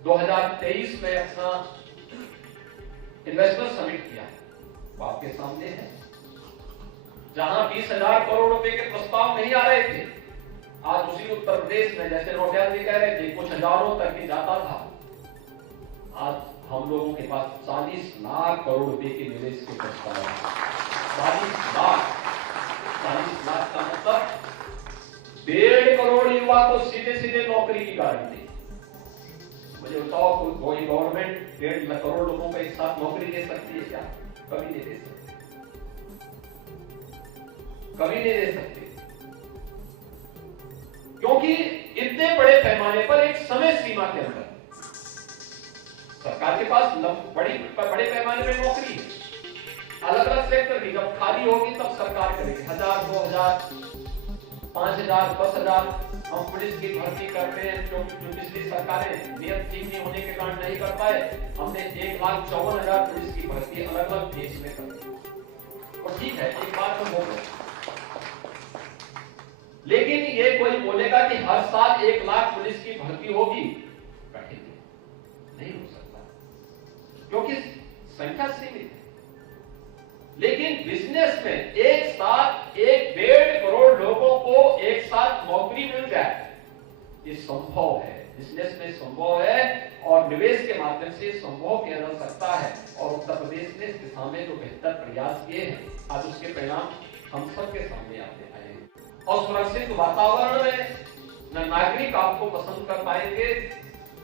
2023 में अपना investment summit किया, वो आपके सामने है, जहां 20,000 करोड़ रुपए के प्रस्ताव नहीं आ रहे थे, आज उसी उत्तर प्रदेश में, जैसे नौटियाल जी कह रहे थे, कुछ हजारों तक ही जाता था, आज हम लोगों के पास 40 लाख करोड़ रुपए के निवेश के प्रस्ताव है। 40 लाख का मतलब 1.5 करोड़ युवा को सीधे सीधे नौकरी की गारंटी। मुझे बताओ, कोई गवर्नमेंट 1.5 करोड़ लोगों को एक साथ नौकरी दे सकती है क्या? कभी नहीं दे सकती, कभी नहीं दे सकती, क्योंकि इतने बड़े पैमाने पर एक समय सीमा के अंदर सरकार के पास बड़े पैमाने पर नौकरी है, अलग अलग सेक्टर की। जब खाली होगी तब सरकार करेगी। 1000, 2000, 5000, 10,000 हम पुलिस की भर्ती कर रहे हैं, क्योंकि पिछली सरकारें नियत ठीक नहीं होने के कारण नहीं कर पाए। हमने 1,54,000 पुलिस की भर्ती अलग अलग देश में कर दी, और ठीक है, एक बात तो हो गई। लेकिन ये कोई बोलेगा कि हर साल 1 लाख पुलिस की भर्ती होगी, कठिन नहीं हो सकता, क्योंकि संख्या सीमित है। लेकिन बिजनेस में एक साथ 1.5 करोड़ लोगों को एक साथ नौकरी मिल जाए, ये संभव है, बिजनेस में संभव है, और निवेश के माध्यम से संभव किया जा सकता है। और उत्तर प्रदेश ने इस दिशा में जो बेहतर प्रयास किए हैं, आज उसके परिणाम हम सबके सामने आते आए हैं। और सुरक्षित वातावरण में न नागरिक आपको पसंद कर पाएंगे,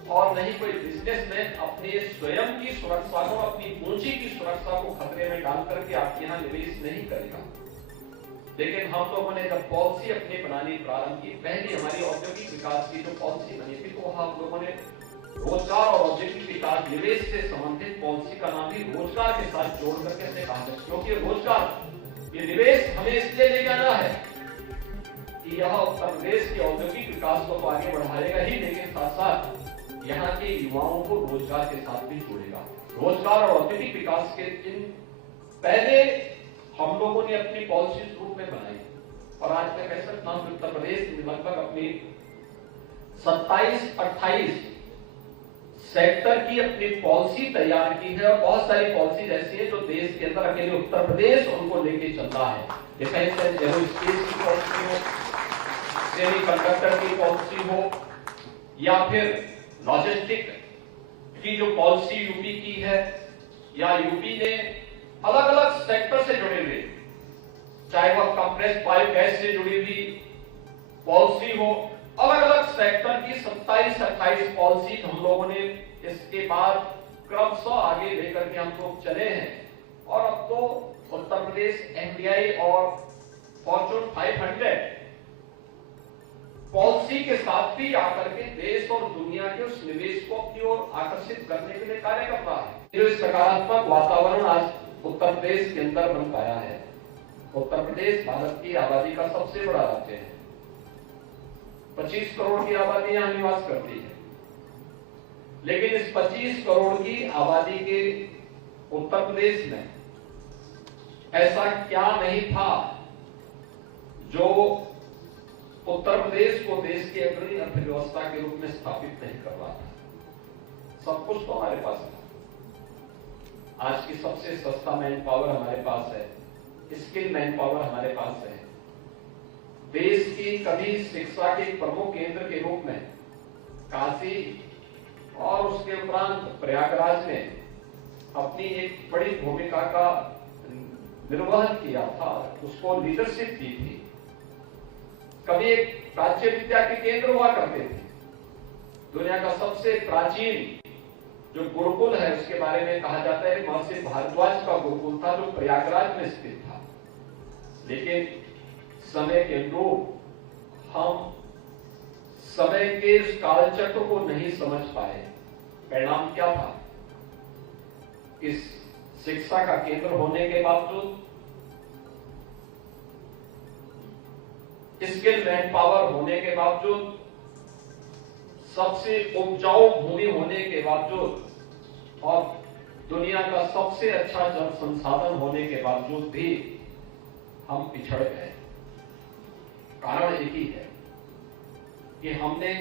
और नहीं कोई बिजनेस में अपने स्वयं की सुरक्षा को, अपनी पूंजी की सुरक्षा को खतरे में डाल करके आपके यहाँ निवेश नहीं करेगा। लेकिन हम लोगों ने जब पॉलिसी अपनी बनानी प्रारंभ की, पहली हमारी औद्योगिक विकास की जो पॉलिसी बनी थी, तो हम लोगों ने रोजगार और औद्योगिक विकास, निवेश से संबंधित पॉलिसी का नाम भी रोजगार के साथ जोड़ करके हमने कहा है, क्योंकि रोजगार, ये निवेश हमें इसलिए ले जाना है कि यह उत्तर प्रदेश के औद्योगिक विकास को आगे बढ़ाएगा ही, लेकिन साथ साथ यहाँ के युवाओं को रोजगार के साथ भी जोड़ेगा। रोजगार और औद्योगिक विकास के इन पहले हम लोगों ने अपनी पॉलिसी रूप में बनाई, और आज मैं कह सकता हूं उत्तर प्रदेश ने लगभग अपनी 27-28 सेक्टर की अपनी पॉलिसी तैयार की है, और बहुत सारी पॉलिसी ऐसी है जो देश के अंदर अकेले उत्तर प्रदेश उनको लेके चलता है। डिफेंस एंड एरोस्पेस की पॉलिसी हो, सेमीकंडक्टर की पॉलिसी हो, या फिर लॉजिस्टिक की जो पॉलिसी यूपी की है, या यूपी ने अलग अलग सेक्टर से जुड़े हुए, चाहे वह कंप्रेस्ड बायोगैस से जुड़ी हुई पॉलिसी हो, अलग अलग सेक्टर की 27-28 पॉलिसी हम लोगों ने इसके बाद क्रमशः आगे लेकर के हम लोग चले हैं। और अब तो उत्तर प्रदेश एफडीआई और फॉर्च्यून 500 पॉलिसी के साथ भी आकर के देश और दुनिया के उस निवेश को अपनी ओर आकर्षित करने के लिए कार्य कर रहा है। जो सकारात्मक वातावरण आज उत्तर प्रदेश के अंदर बन पाया है। उत्तर प्रदेश भारत की आबादी का सबसे बड़ा राज्य है, 25 करोड़ की आबादी यहां निवास करती है, लेकिन इस 25 करोड़ की आबादी के उत्तर प्रदेश में ऐसा क्या नहीं था जो उत्तर प्रदेश को देश की अग्रणी अर्थव्यवस्था के रूप में स्थापित नहीं कर रहा था। सब कुछ तो हमारे पास था। आज की सबसे सस्ता मैन पावर हमारे पास है, स्किल मैन पावर हमारे पास है। देश की कभी शिक्षा के प्रमुख केंद्र के रूप में काशी और उसके उपरांत प्रयागराज ने अपनी एक बड़ी भूमिका का निर्वहन किया था, उसको लीडरशिप दी थी। कभी एक प्राच्य विद्या के केंद्र हुआ करते थे। दुनिया का सबसे प्राचीन जो गुरुकुल है उसके बारे में कहा जाता है महर्षि भारद्वाज का गुरुकुल था, जो प्रयागराज में स्थित था। लेकिन समय के अनुरूप हम समय के इस कालचक्र को नहीं समझ पाए। परिणाम क्या था? इस शिक्षा का केंद्र होने के बावजूद, स्किल मैन पावर होने के बावजूद, सबसे उपजाऊ भूमि होने के बावजूद और दुनिया का सबसे अच्छा जल संसाधन होने के बावजूद भी हम पिछड़ गए। कारण एक ही है कि हमने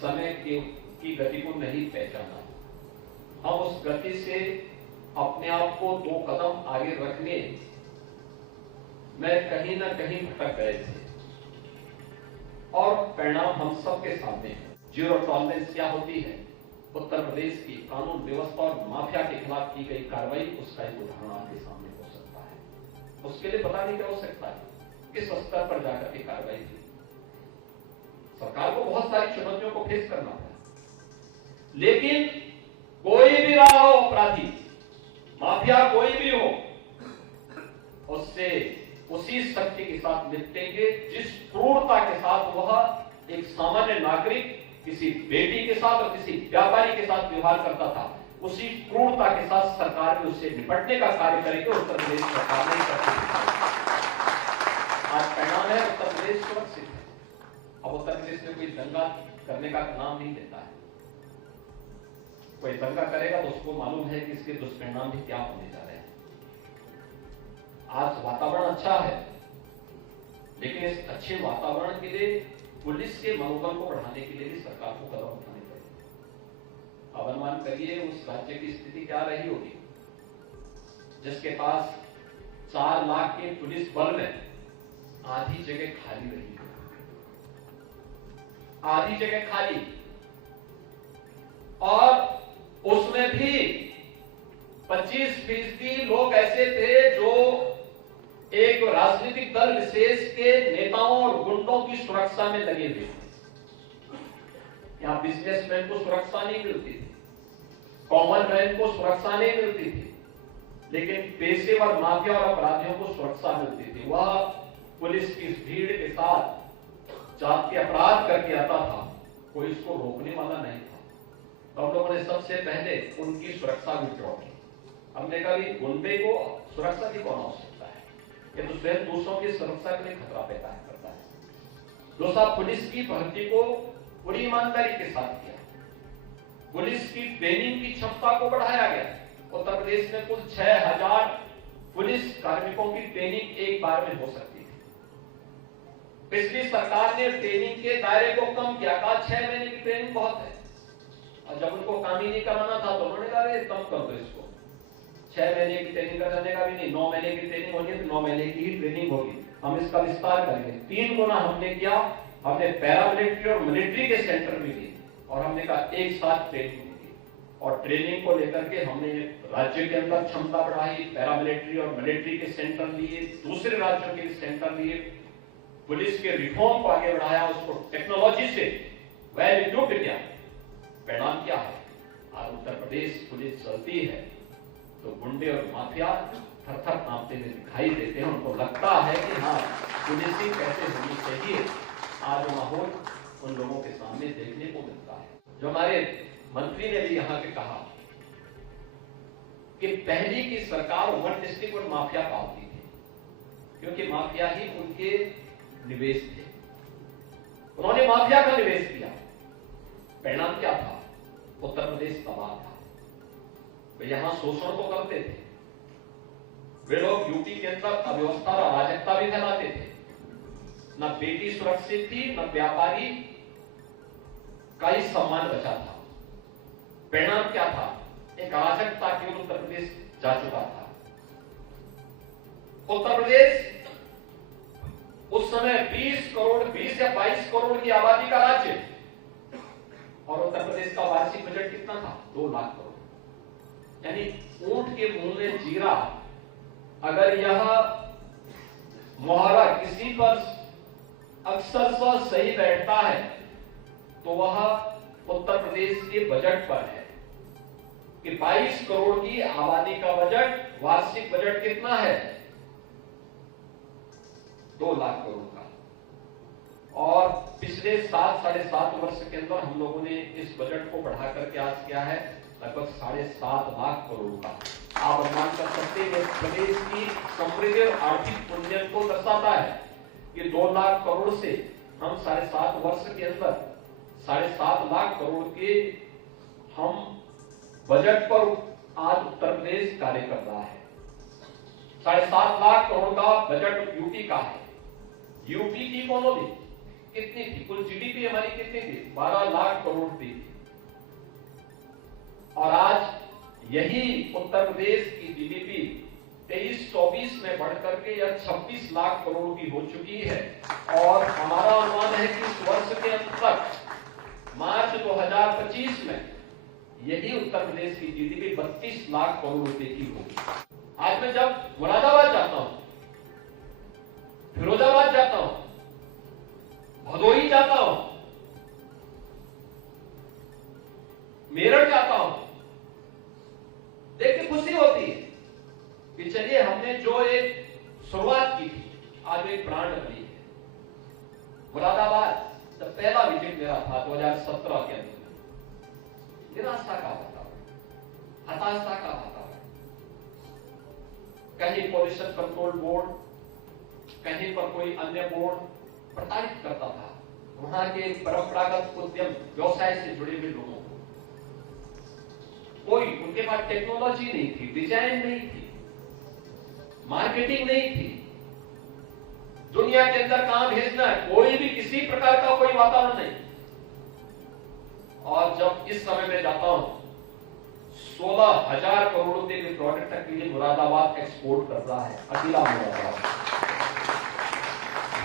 समय की गति को नहीं पहचाना, हम उस गति से अपने आप को 2 कदम आगे रखने में कहीं ना कहीं भटक गए थे और परिणाम हम सबके सामने है। जीरो टॉलरेंस क्या होती है? उत्तर प्रदेश की कानून व्यवस्था और माफिया के खिलाफ की गई कार्रवाई उसका एक उदाहरण आपके सामने हो सकता है। उसके लिए पता नहीं क्या हो सकता है, किस स्तर पर जाकर के कार्रवाई की। सरकार को बहुत सारी चुनौतियों को फेस करना है, लेकिन कोई भी रहा हो अपराधी, माफिया कोई भी हो, उससे उसी सख्ती के साथ निपटेंगे जिस क्रूरता के साथ वह एक सामान्य नागरिक किसी बेटी के साथ और किसी व्यापारी के साथ व्यवहार करता था, उसी क्रूरता के साथ सरकार भी उससे निपटने का कार्य करेगी। उत्तर प्रदेश सरकार नहीं करती। आज परिणाम है, उत्तर प्रदेश सुरक्षित है। अब उत्तर प्रदेश में कोई दंगा करने का नाम नहीं देता है। कोई दंगा करेगा तो उसको मालूम है कि इसके दुष्परिणाम भी क्या होने जा रहे हैं। आज वातावरण अच्छा है, लेकिन इस अच्छे वातावरण के लिए पुलिस के मनोबल को बढ़ाने के लिए भी सरकार को कदम उठाने पड़ेंगे। अब अनुमान करिए उस राज्य की स्थिति क्या रही होगी जिसके पास 4 लाख के पुलिस बल में आधी जगह खाली रही है, आधी जगह खाली, और उसमें भी 25% लोग ऐसे थे जो एक राजनीतिक दल विशेष के नेताओं और गुंडों की सुरक्षा में लगे हुए थे। यहां बिजनेसमैन को सुरक्षा नहीं मिलती थी, कॉमन मैन को सुरक्षा नहीं मिलती थी, लेकिन पेशेवर माफिया और अपराधियों को सुरक्षा मिलती थी। वह पुलिस की भीड़ के साथ जाति अपराध करके आता था, कोई उसको रोकने वाला नहीं था। तो हम लोगों ने सबसे पहले उनकी सुरक्षा विड्रॉ की। हमने कहा कि गुंडे को सुरक्षा की कौन आवश्यकता है, ये तो स्वयं दूसरों की सुरक्षा के लिए खतरा पैदा करता है। दूसरा, पुलिस की भर्ती को पूरी ईमानदारी के साथ किया। पुलिस की ट्रेनिंग की क्षमता को बढ़ाया गया। उत्तर प्रदेश में कुल 6000 पुलिस कार्मिकों की ट्रेनिंग एक बार में हो सकती थी। पिछली सरकार ने ट्रेनिंग के दायरे को कम किया, कहा 6 महीने की ट्रेनिंग बहुत है, और जब उनको काम ही नहीं कराना था तो उन्होंने कहा कम कर दो इसको, 6 महीने की ट्रेनिंग कराने का भी नहीं, 9 महीने की ट्रेनिंग होगी तो 9 महीने की ही ट्रेनिंग होगी, हम इसका विस्तार करेंगे। 3 गुना हमने किया। हमने पैरामिलिट्री और मिलिट्री के सेंटर भी दिए और हमने कहा एक साथ ट्रेनिंग होगी, और ट्रेनिंग को लेकर के हमने राज्य के अंदर क्षमता बढ़ाई, पैरामिलिट्री और मिलिट्री के सेंटर लिए, दूसरे राज्यों के सेंटर लिए, पुलिस के रिफॉर्म को आगे बढ़ाया, उसको टेक्नोलॉजी से वेल इक्विप्ड किया। परिणाम क्या है? आज उत्तर प्रदेश पुलिस चलती है तो गुंडे और माफिया थर-थर कांपते हुए दिखाई देते हैं। उनको लगता है कि हाँ, पुलिसिंग कैसे होनी चाहिए। आज माहौल उन लोगों के सामने देखने को मिलता है। जो हमारे मंत्री ने भी यहाँ पे कहा कि पहली की सरकार वन डिस्ट्रिक्ट और माफिया पालती थी, क्योंकि माफिया ही उनके निवेश थे। उन्होंने माफिया का निवेश किया। परिणाम क्या था? उत्तर प्रदेश तबाह था। वे यहां शोषण तो करते थे, वे लोग यूपी के अंदर अव्यवस्था और अराजकता भी फैलाते थे। न बेटी सुरक्षित थी, न व्यापारी का ही सम्मान बचा था। परिणाम क्या था? एक अराजकता की ओर उत्तर प्रदेश जा चुका था। उत्तर प्रदेश उस समय 20 या 22 करोड़ की आबादी का राज्य, और उत्तर प्रदेश का वार्षिक बजट कितना था? 2 लाख करोड़। यानी ऊंट के मुंह में जीरा, अगर यह मुहावरा किसी पर अक्सर सही बैठता है तो वह उत्तर प्रदेश के बजट पर है कि 22 करोड़ की आबादी का बजट, वार्षिक बजट कितना है? 2 लाख करोड़ का। और पिछले 7-7.5 वर्ष के अंदर हम लोगों ने इस बजट को बढ़ा करके आज किया है लगभग 7.5 लाख करोड़ का। आप अनुमान कर सकते हैं प्रदेश की समृद्धि और आर्थिक पुंजन को दर्शाता है कि 2 लाख करोड़ से हम 7.5 वर्ष के अंदर 7.5 लाख करोड़ के हम बजट पर आज उत्तर प्रदेश कार्य कर रहा है। 7.5 लाख करोड़ का बजट यूपी का है। यूपी की इकोनॉमी कितनी थी? कुल जीडीपी हमारी कितनी थी? 12 लाख करोड़ थी। और आज यही उत्तर प्रदेश की जीडीपी 23-24 में बढ़कर के यह 26 लाख करोड़ की हो चुकी है और हमारा अनुमान है कि इस वर्ष के अंत तक मार्च 2025 में यही उत्तर प्रदेश की जीडीपी 32 लाख करोड़ रुपए की होगी। आज मैं जब मुरादाबाद जाता हूं, फिरोजाबाद जाता हूं, भदोही जाता हूं, मेरठ जाता हूं, देख के खुशी होती है कि चलिए हमने जो एक शुरुआत की थी आज एक ब्रांड बनी है। मुरादाबाद जब पहला विजिट मेरा था 2017 के अंदर, निराशा का वातावरण, हताशा का वातावरण, कहीं पॉल्यूशन कंट्रोल बोर्ड, कहीं पर कोई अन्य बोर्ड प्रताड़ित करता था वहां के परंपरागत उद्यम व्यवसाय से जुड़े हुए लोगों को। कोई उनके पास टेक्नोलॉजी नहीं थी, डिजाइन नहीं थी, मार्केटिंग नहीं थी, दुनिया के अंदर काम भेजना है, कोई भी किसी प्रकार का कोई वातावरण नहीं। और जब इस समय में जाता हूं 16,000 करोड़ रुपए के प्रोडक्ट के लिए मुरादाबाद एक्सपोर्ट कर रहा है, अकेला मुरादाबाद।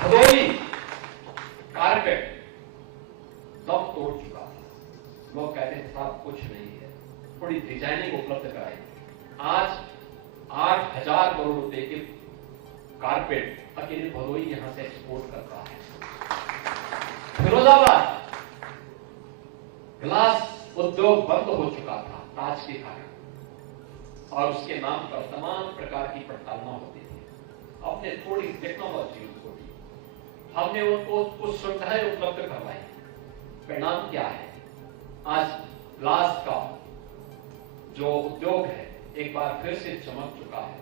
भदोही कारपेट दम तोड़ चुका था, लोग कहते हैं साहब कुछ नहीं है, थोड़ी डिजाइनिंग उपलब्ध कराई। आज 8,000 करोड़ रुपए के कारपेट अकेले भदोही यहां से एक्सपोर्ट कर रहा है। फिरोजाबाद ग्लास उद्योग बंद हो चुका था ताज के कारण और उसके नाम पर तमाम प्रकार की प्रताड़ना होती थी। हमने थोड़ी टेक्नोलॉजी उनको दी, हमने उनको कुछ सुविधाएं उपलब्ध करवाई। परिणाम क्या है? आज ग्लास का जो उद्योग है एक बार फिर से चमक चुका है।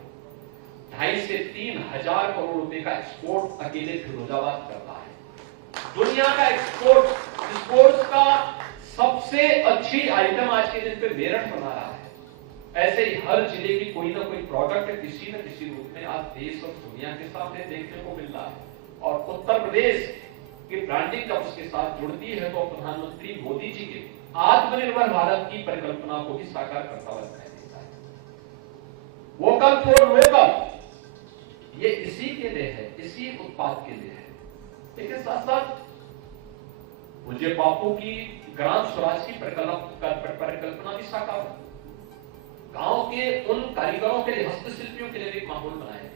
2,500 से 3,000 करोड़ रुपए का एक्सपोर्ट अकेले फिरोजाबाद कर रहा है। दुनिया का एक्सपोर्ट का सबसे अच्छी आइटम आज के दिन पे मेरठ बना रहा है। ऐसे ही हर जिले की कोई ना कोई प्रोडक्ट किसी न किसी रूप में आज देश और दुनिया के सामने देखने को मिल रहा है। और उत्तर प्रदेश की ब्रांडिंग जब उसके साथ जुड़ती है तो प्रधानमंत्री मोदी जी के आत्मनिर्भर भारत की परिकल्पना को भी साकार करता हुआ दिखाई देता है। वोकल फॉर लोकल, ये इसी के लिए है, इसी उत्पाद के लिए है। लेकिन साथ साथ मुझे बापू की ग्राम स्वराज की परिकल्पना भी साकार हो। गांव के उन कारीगरों के लिए, हस्तशिल्पियों के लिए एक माहौल बनाया गया।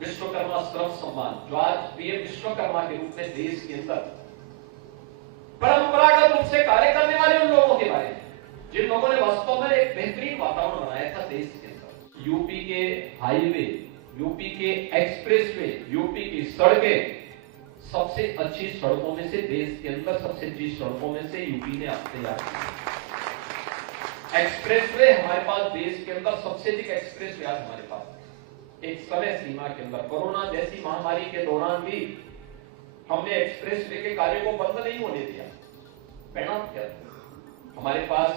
विश्वकर्मा श्रम सम्मान जो आज पीएम विश्वकर्मा के रूप में देश के अंदर परंपरागत रूप से कार्य करने वाले उन लोगों के बारे में, जिन लोगों ने वास्तव में एक बेहतरीन वातावरण बनाया था देश के अंदर। यूपी के हाईवे, यूपी के एक्सप्रेसवे, यूपी की सड़कें सबसे अच्छी सड़कों में से, देश के अंदर सबसे अच्छी सड़कों में से यूपी ने अब तैयार की। एक्सप्रेसवे हमारे पास देश के अंदर सबसे अधिक एक्सप्रेसवे आज हमारे पास एक समय सीमा के अंदर। कोरोना जैसी महामारी के दौरान भी हमने एक्सप्रेसवे के कार्य को बंद नहीं होने दिया। परिणाम क्या था? हमारे पास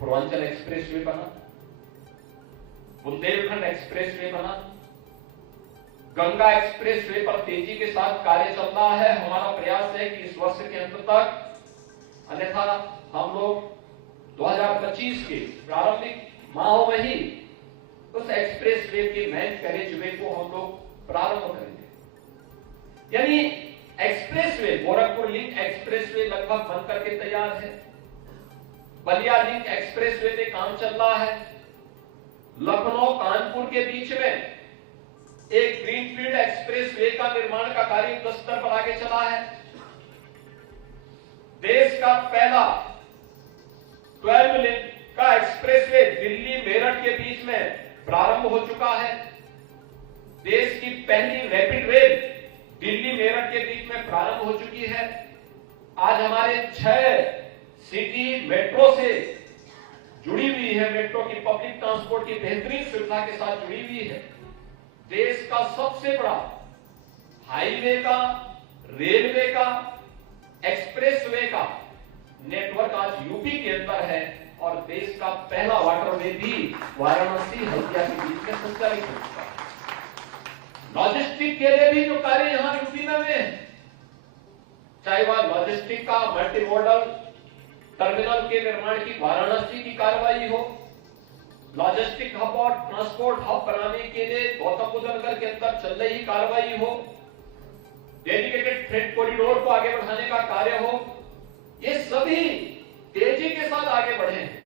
पूर्वांचल एक्सप्रेसवे बना, बुंदेलखंड एक्सप्रेसवे बना, गंगा एक्सप्रेसवे पर तेजी के साथ कार्य चल रहा है। हमारा प्रयास है कि इस वर्ष के अंत तक, अन्यथा हम लोग 2025 के प्रारंभिक माहों में ही उस एक्सप्रेसवे के मेन कैरेजवे को हम लोग प्रारंभ करेंगे। यानी एक्सप्रेसवे, गोरखपुर लिंक एक्सप्रेसवे लगभग बनकर के तैयार है। बलिया लिंक एक्सप्रेसवे पे काम चल रहा है। लखनऊ कानपुर के बीच में एक ग्रीनफील्ड एक्सप्रेसवे का निर्माण का कार्य युद्ध स्तर पर आगे चला है। देश का पहला 12 लेन का एक्सप्रेसवे दिल्ली मेरठ के बीच में प्रारंभ हो चुका है। देश की पहली रैपिड रेल दिल्ली मेरठ के बीच में प्रारंभ हो चुकी है। आज हमारे 6 सिटी मेट्रो से जुड़ी हुई है, मेट्रो की पब्लिक ट्रांसपोर्ट की बेहतरीन सुविधा के साथ जुड़ी हुई है। देश का सबसे बड़ा हाईवे का, रेलवे का, एक्सप्रेसवे का नेटवर्क आज यूपी के अंदर है और देश का पहला वाटरवे भी वाराणसी हल्दिया के बीच में संचालित हो चुका है। लॉजिस्टिक के लिए भी जो कार्य यहां यूपी में हुए हैं, चाहे वह लॉजिस्टिक का मल्टी मॉडल टर्मिनल के निर्माण की वाराणसी की कार्रवाई हो, लॉजिस्टिक हब और ट्रांसपोर्ट हब बनाने के लिए गौतम बुद्ध नगर के अंदर चल रही कार्रवाई हो, डेडिकेटेड फ्रेट कॉरिडोर को आगे बढ़ाने का कार्य हो, ये सभी तेजी के साथ आगे बढ़े हैं।